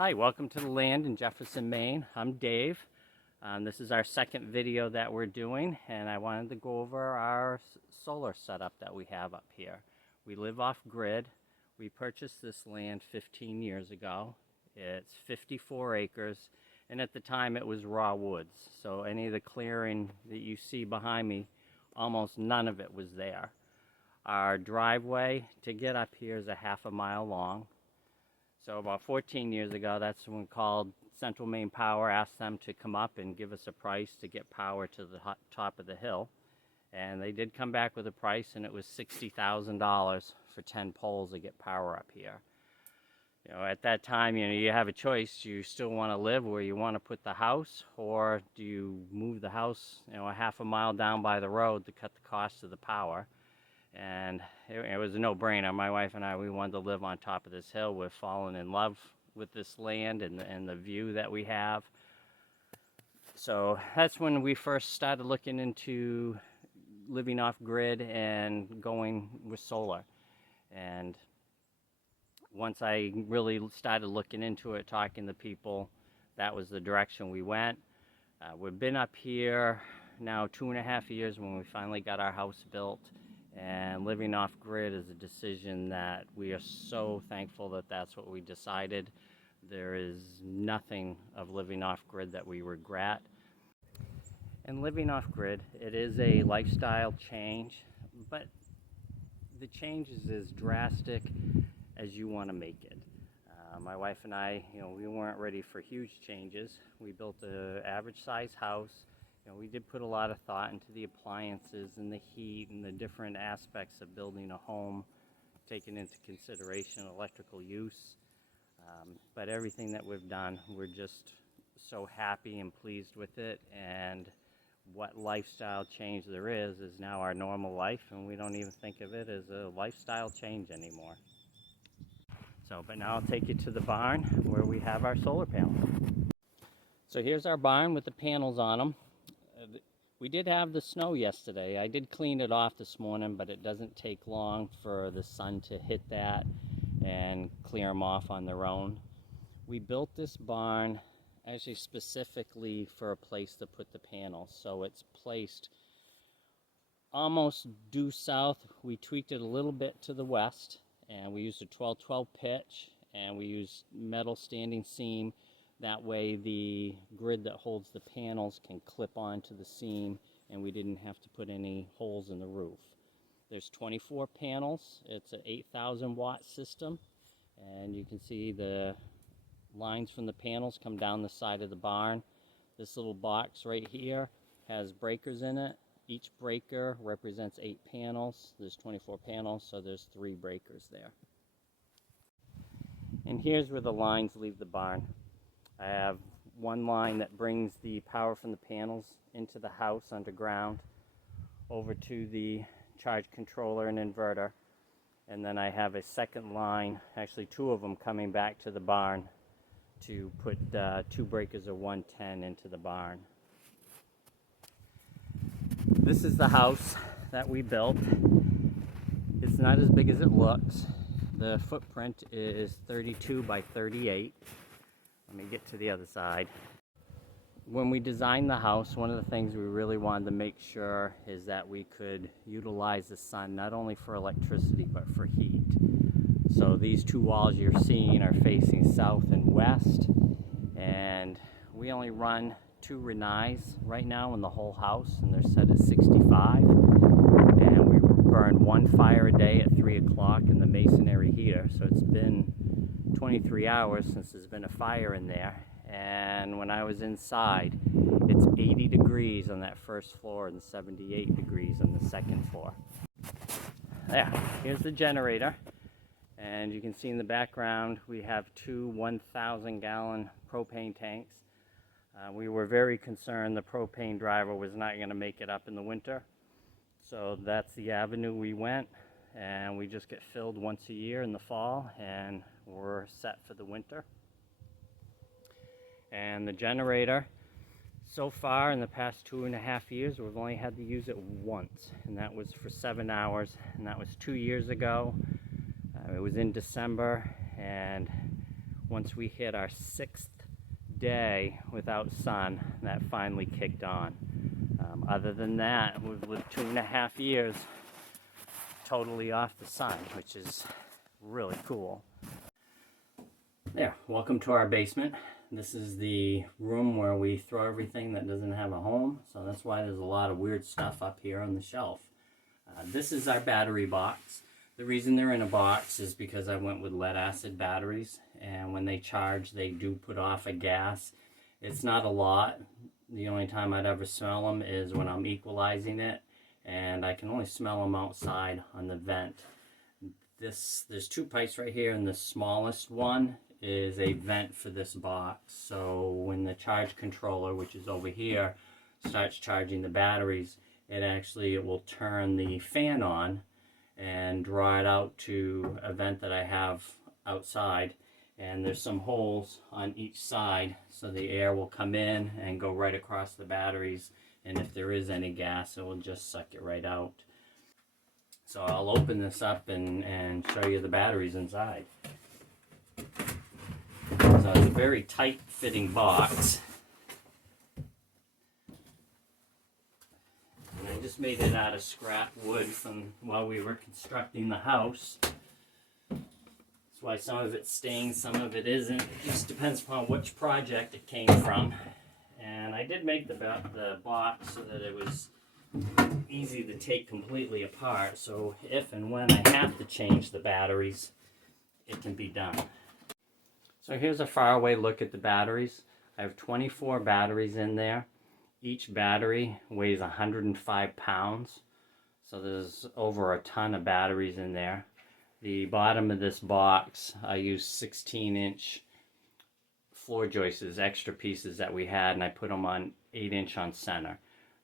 Hi, welcome to the land in Jefferson, Maine. I'm Dave. This is our second video that we're doing, and I wanted to go over our solar setup that we have up here. We live off grid. We purchased this land 15 years ago. It's 54 acres, and at the time it was raw woods. So any of the clearing that you see behind me, almost none of it was there. Our driveway to get up here is a half a mile long. So about 14 years ago, that's when we called Central Maine Power, asked them to come up and give us a price to get power to the top of the hill. And they did come back with a price, and it was $60,000 for 10 poles to get power up here. You know, at that time, you have a choice. Do you still want to live where you want to put the house, or do you move the house, a half a mile down by the road to cut the cost of the power? And it was a no-brainer. My wife and I, we wanted to live on top of this hill. We're falling in love with this land and the view that we have. So that's when we first started looking into living off grid and going with solar. And once I really started looking into it, talking to people, that was the direction we went. We've been up here now 2.5 years when we finally got our house built. And living off grid is a decision that we are so thankful that that's what we decided. There is nothing of living off grid that we regret. And living off grid, it is a lifestyle change, but the change is as drastic as you want to make it. My wife and I, we weren't ready for huge changes. We built an average size house. We did put a lot of thought into the appliances and the heat and the different aspects of building a home, taking into consideration electrical use. But everything that we've done, we're just so happy and pleased with it. And what lifestyle change there is now our normal life, and we don't even think of it as a lifestyle change anymore. But now I'll take you to the barn where we have our solar panels. So here's our barn with the panels on them. We did have the snow yesterday. I did clean it off this morning, but it doesn't take long for the sun to hit that and clear them off on their own. We built this barn actually specifically for a place to put the panels. So it's placed almost due south. We tweaked it a little bit to the west, and we used a 12-12 pitch, and we used metal standing seam. That way the grid that holds the panels can clip onto the seam, and we didn't have to put any holes in the roof. There's 24 panels. It's an 8,000 watt system, and you can see the lines from the panels come down the side of the barn. This little box right here has breakers in it. Each breaker represents 8 panels. There's 24 panels, so there's 3 breakers there. And here's where the lines leave the barn. I have one line that brings the power from the panels into the house underground over to the charge controller and inverter. And then I have a second line, actually 2 of them, coming back to the barn to put 2 breakers of 110 into the barn. This is the house that we built. It's not as big as it looks. The footprint is 32 by 38. Let me get to the other side. When we designed the house, one of the things we really wanted to make sure is that we could utilize the sun not only for electricity but for heat. So these 2 walls you're seeing are facing south and west, and we only run 2 Rinnais right now in the whole house, and they're set at 65. And we burn 1 fire a day at 3 o'clock in the masonry heater. So it's been 23 hours since there's been a fire in there, and when I was inside, it's 80 degrees on that first floor and 78 degrees on the second floor. There, here's the generator, and you can see in the background we have 2 1,000-gallon propane tanks. We were very concerned the propane driver was not going to make it up in the winter, so that's the avenue we went. And we just get filled once a year in the fall, and we're set for the winter. And the generator, so far in the past 2.5 years, we've only had to use it once, and that was for 7 hours, and that was 2 years ago. It was in December, and once we hit our 6th day without sun, that finally kicked on. Other than that, we've lived 2.5 years totally off the sun, which is really cool. There, welcome to our basement. This is the room where we throw everything that doesn't have a home, so that's why there's a lot of weird stuff up here on the shelf. This is our battery box. The reason they're in a box is because I went with lead acid batteries, and when they charge, they do put off a gas. It's not a lot. The only time I'd ever smell them is when I'm equalizing it, and I can only smell them outside on the vent. There's 2 pipes right here, and the smallest one is a vent for this box. So when the charge controller, which is over here, starts charging the batteries, it will turn the fan on and draw it out to a vent that I have outside. And there's some holes on each side, so the air will come in and go right across the batteries, and if there is any gas, it will just suck it right out. So I'll open this up and show you the batteries inside. So it's a very tight fitting box. And I just made it out of scrap wood from while we were constructing the house. That's why some of it's staying, some of it isn't. It just depends upon which project it came from. And I did make the box so that it was easy to take completely apart. So if and when I have to change the batteries, it can be done. So here's a faraway look at the batteries. I have 24 batteries in there. Each battery weighs 105 pounds. So there's over a ton of batteries in there. The bottom of this box, I used 16-inch floor joists, extra pieces that we had, and I put them on 8-inch on center.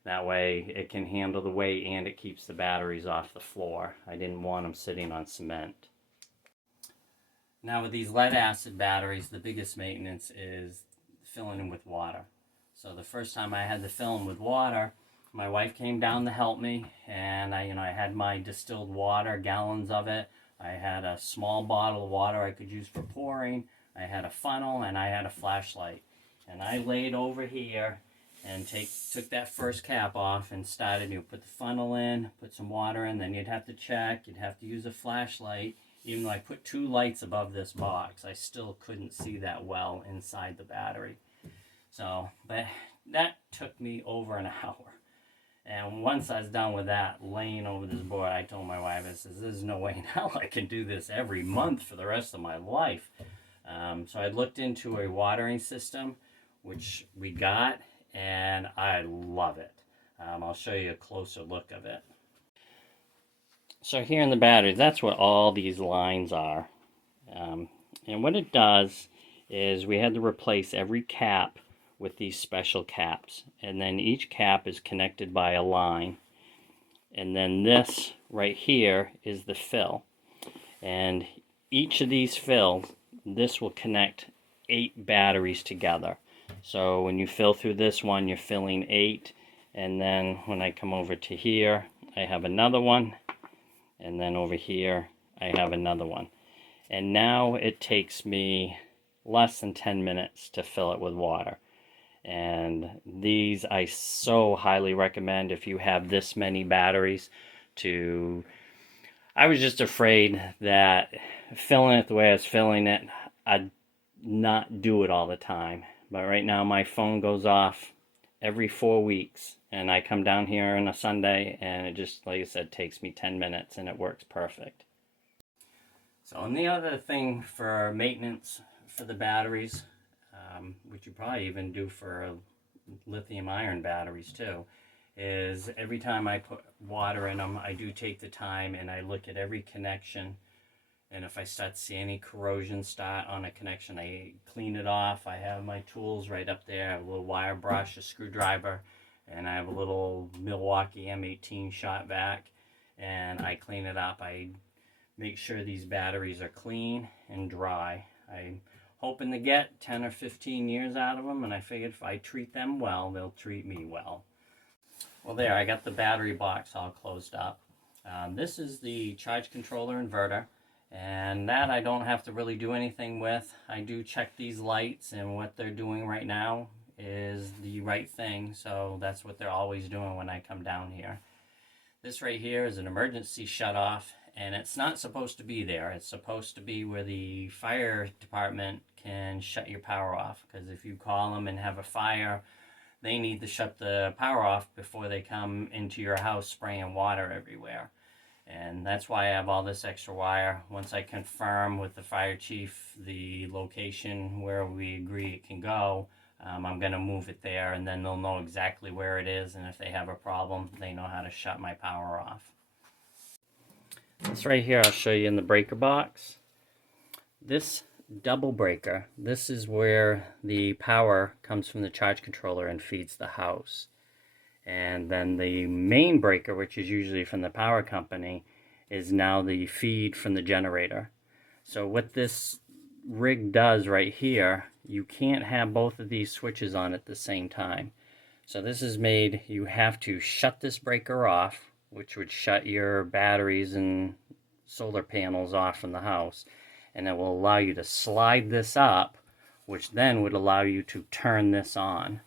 That way it can handle the weight and it keeps the batteries off the floor. I didn't want them sitting on cement. Now with these lead acid batteries, the biggest maintenance is filling them with water. So the first time I had to fill them with water, my wife came down to help me, and I had my distilled water, gallons of it. I had a small bottle of water I could use for pouring. I had a funnel, and I had a flashlight. And I laid over here and took that first cap off and started to put the funnel in, put some water in, then you'd have to check, you'd have to use a flashlight. Even though I put 2 lights above this box, I still couldn't see that well inside the battery. So, but that took me over an hour. And once I was done with that, laying over this board, I told my wife, I said, there's no way in hell I can do this every month for the rest of my life. So I looked into a watering system, which we got, and I love it. I'll show you a closer look of it. So here in the battery, that's what all these lines are. And what it does is we had to replace every cap with these special caps. And then each cap is connected by a line. And then this right here is the fill. And each of these fills, this will connect 8 batteries together. So when you fill through this one, you're filling 8. And then when I come over to here, I have another one. And then over here, I have another one. And now it takes me less than 10 minutes to fill it with water. And these I so highly recommend if you have this many batteries to... I was just afraid that filling it the way I was filling it, I'd not do it all the time. But right now my phone goes off every 4 weeks. And I come down here on a Sunday, and it just, like I said, takes me 10 minutes, and it works perfect. So, and the other thing for maintenance for the batteries, which you probably even do for lithium-ion batteries too, is every time I put water in them, I do take the time and I look at every connection. And if I start to see any corrosion start on a connection, I clean it off. I have my tools right up there. I have a little wire brush, a screwdriver, and I have a little Milwaukee M18 shot vac, and I clean it up. I make sure these batteries are clean and dry. I'm hoping to get 10 or 15 years out of them, and I figured if I treat them well, they'll treat me well. Well, there, I got the battery box all closed up. This is the charge controller inverter. And that I don't have to really do anything with. I do check these lights, and what they're doing right now is the right thing, so that's what they're always doing when I come down here. This right here is an emergency shutoff, and it's not supposed to be there. It's supposed to be where the fire department can shut your power off, because if you call them and have a fire, they need to shut the power off before they come into your house spraying water everywhere. And that's why I have all this extra wire. Once I confirm with the fire chief the location where we agree it can go, I'm going to move it there, and then they'll know exactly where it is, and if they have a problem, they know how to shut my power off. This right here I'll show you in the breaker box. This double breaker, this is where the power comes from the charge controller and feeds the house. And then the main breaker, which is usually from the power company, is now the feed from the generator. So what this rig does right here, you can't have both of these switches on at the same time. So this is made, you have to shut this breaker off, which would shut your batteries and solar panels off from the house, and it will allow you to slide this up, which then would allow you to turn this on.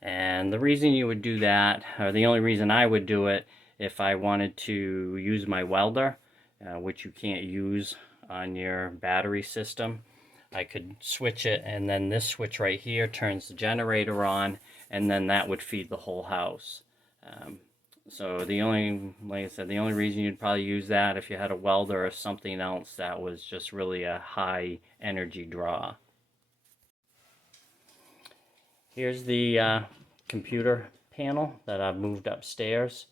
And the reason you would do that, or the only reason I would do it, if I wanted to use my welder, which you can't use on your battery system, I could switch it, and then this switch right here turns the generator on, and then that would feed the whole house. So the only, like I said, the only reason you'd probably use that if you had a welder or something else that was just really a high energy draw. Here's the computer panel that I've moved upstairs.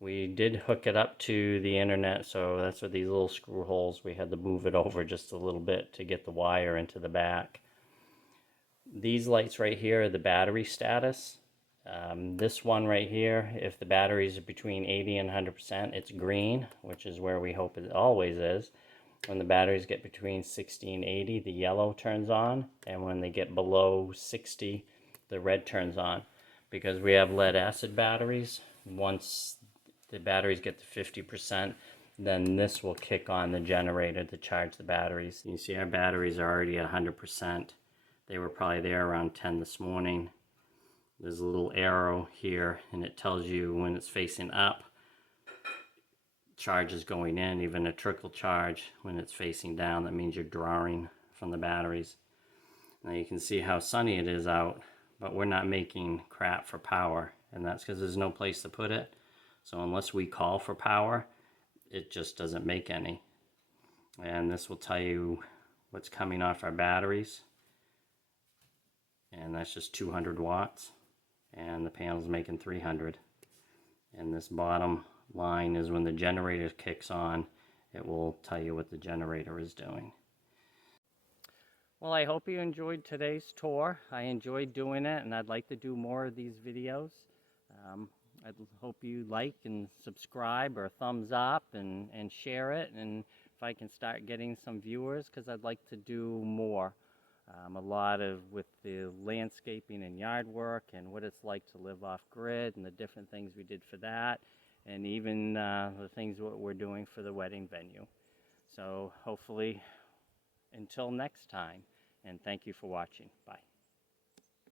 We did hook it up to the internet, so that's what these little screw holes, we had to move it over just a little bit to get the wire into the back. These lights right here are the battery status. This one right here, if the batteries are between 80 and 100%, it's green, which is where we hope it always is. When the batteries get between 60 and 80, the yellow turns on, and when they get below 60, the red turns on. Because we have lead acid batteries, once the batteries get to 50%, then this will kick on the generator to charge the batteries. You see our batteries are already at 100%. They were probably there around 10 this morning. There's a little arrow here, and it tells you when it's facing up, charge is going in. Even a trickle charge, when it's facing down, that means you're drawing from the batteries. Now you can see how sunny it is out, but we're not making crap for power, and that's because there's no place to put it. So unless we call for power, it just doesn't make any. And this will tell you what's coming off our batteries, and that's just 200 watts, and the panel's making 300. And this bottom line is when the generator kicks on, it will tell you what the generator is doing. Well, I hope you enjoyed today's tour. I enjoyed doing it, and I'd like to do more of these videos. I hope you like and subscribe or thumbs up and share it, and if I can start getting some viewers, because I'd like to do more. A lot of with the landscaping and yard work and what it's like to live off grid and the different things we did for that, and even the things what we're doing for the wedding venue. So hopefully until next time, and thank you for watching. Bye.